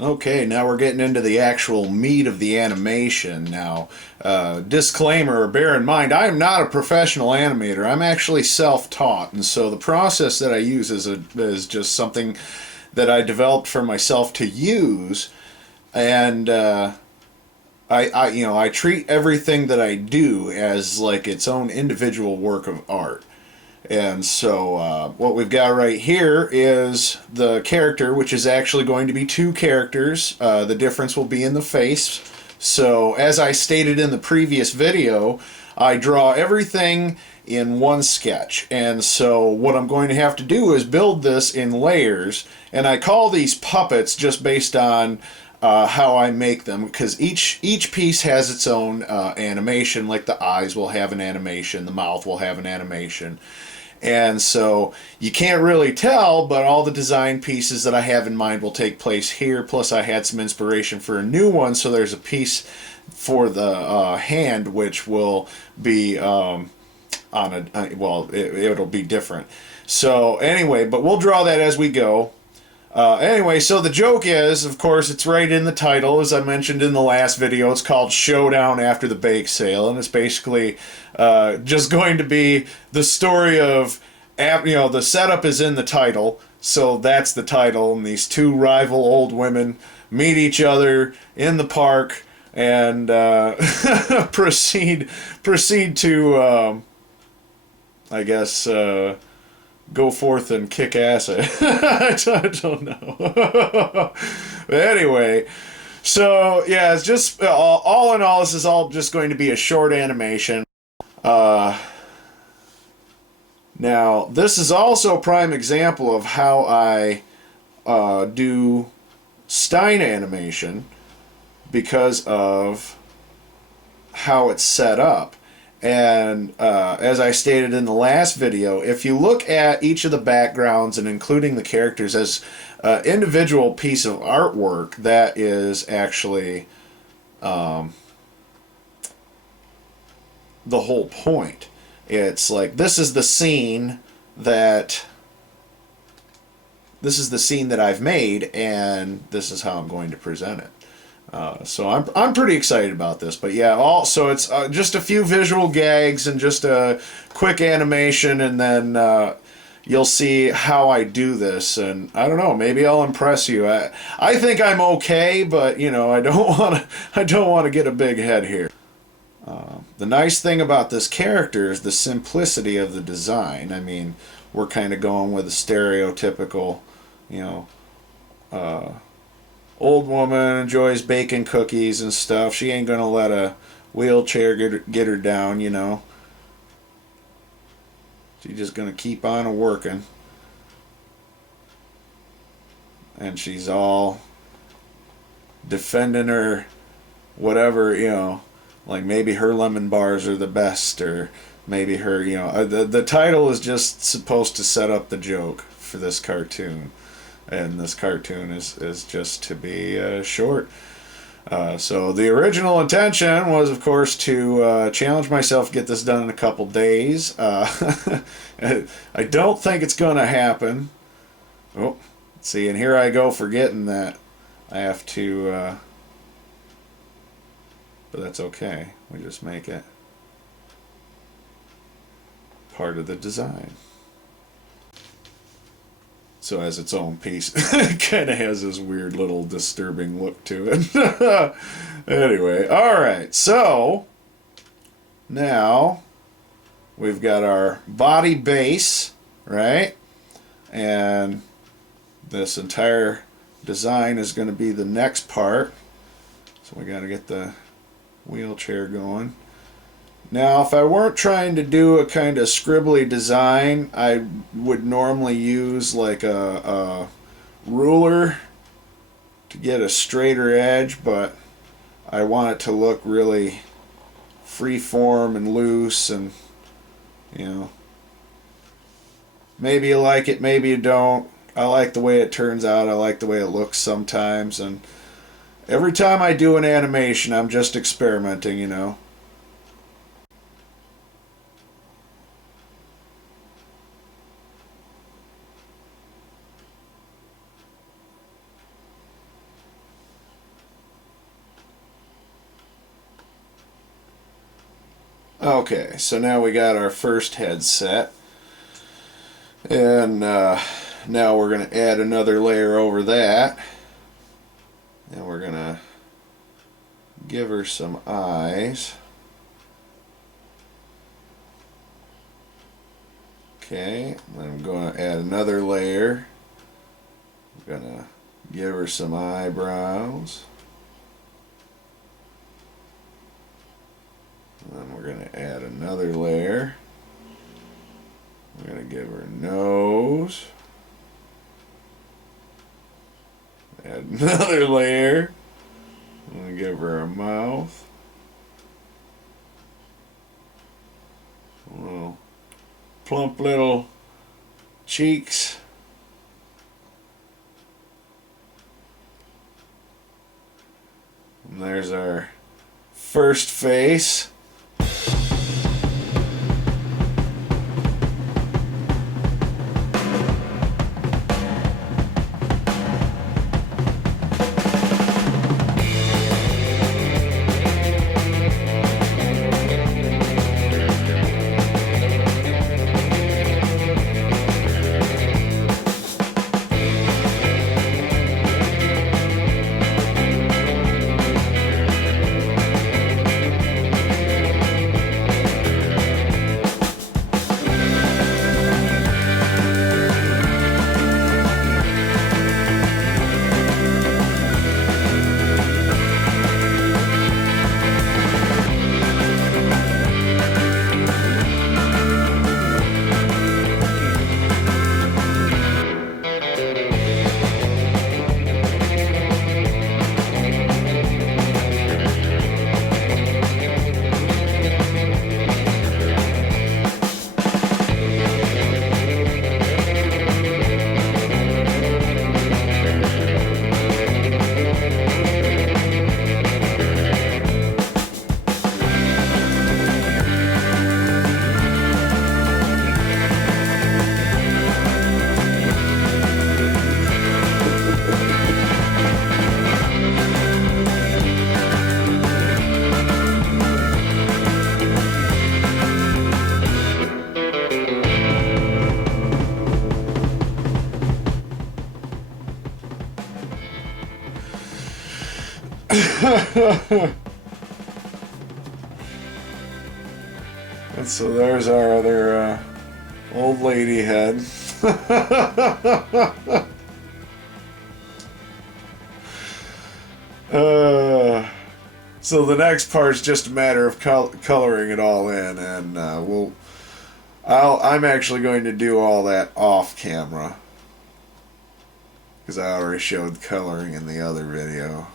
Okay, now we're getting into the actual meat of the animation. Now, disclaimer, bear in mind, I am not a professional animator. I'm actually self-taught, and so the process that I use is just something that I developed for myself to use, and I treat everything that I do as like its own individual work of art. And so what we've got right here is the character, which is actually going to be two characters. The difference will be in the face. So as I stated in the previous video, I draw everything in one sketch. And so what I'm going to have to do is build this in layers. And I call these puppets just based on how I make them, because each piece has its own animation. Like the eyes will have an animation, the mouth will have an animation. And so you can't really tell, but all the design pieces that I have in mind will take place here. Plus I had some inspiration for a new one, so there's a piece for the hand which will be on it'll be different. So anyway, but we'll draw that as we go. Anyway, so the joke is, of course, it's right in the title, as I mentioned in the last video. It's called Showdown After the Bake Sale, and it's basically just going to be the story of, the setup is in the title, so that's the title, and these two rival old women meet each other in the park and proceed to, I guess, go forth and kick ass. I don't know. But anyway, so yeah, it's just all in all, this is all just going to be a short animation. Now, this is also a prime example of how I do Stein animation because of how it's set up. And as I stated in the last video, if you look at each of the backgrounds and including the characters as an individual piece of artwork, that is actually the whole point. It's like this is the scene that I've made, and this is how I'm going to present it. So I'm pretty excited about this, but yeah, also it's just a few visual gags and just a quick animation, and then you'll see how I do this, and I don't know, maybe I'll impress you. I think I'm okay, but you know, I don't want to get a big head here. The nice thing about this character is the simplicity of the design. I mean, we're kind of going with a stereotypical, you know, old woman enjoys baking cookies and stuff. She ain't gonna let a wheelchair get her down, you know. She's just gonna keep on working. And she's all defending her whatever, you know, like maybe her lemon bars are the best, or maybe her, you know, the title is just supposed to set up the joke for this cartoon. And this cartoon is just to be short. So the original intention was, of course, to challenge myself to get this done in a couple days. I don't think it's going to happen. Oh, see, and here I go forgetting that I have to, but that's okay. We just make it part of the design. So it has its own piece. It kind of has this weird little disturbing look to it. Anyway, alright, so now we've got our body base, right? And this entire design is going to be the next part. So we got to get the wheelchair going. Now, if I weren't trying to do a kind of scribbly design, I would normally use like a ruler to get a straighter edge, but I want it to look really free-form and loose, and, you know, maybe you like it, maybe you don't. I like the way it turns out. I like the way it looks sometimes, and every time I do an animation, I'm just experimenting, you know. Okay, so now we got our first headset. And now we're going to add another layer over that. And we're going to give her some eyes. Okay, I'm going to add another layer. I'm going to give her some eyebrows. And then we're going to add another layer. We're going to give her a nose. Add another layer. I'm going to give her a mouth. Little plump little cheeks. And there's our first face. And so there's our other old lady head. So the next part's just a matter of coloring it all in, and I'm actually going to do all that off camera because I already showed coloring in the other video.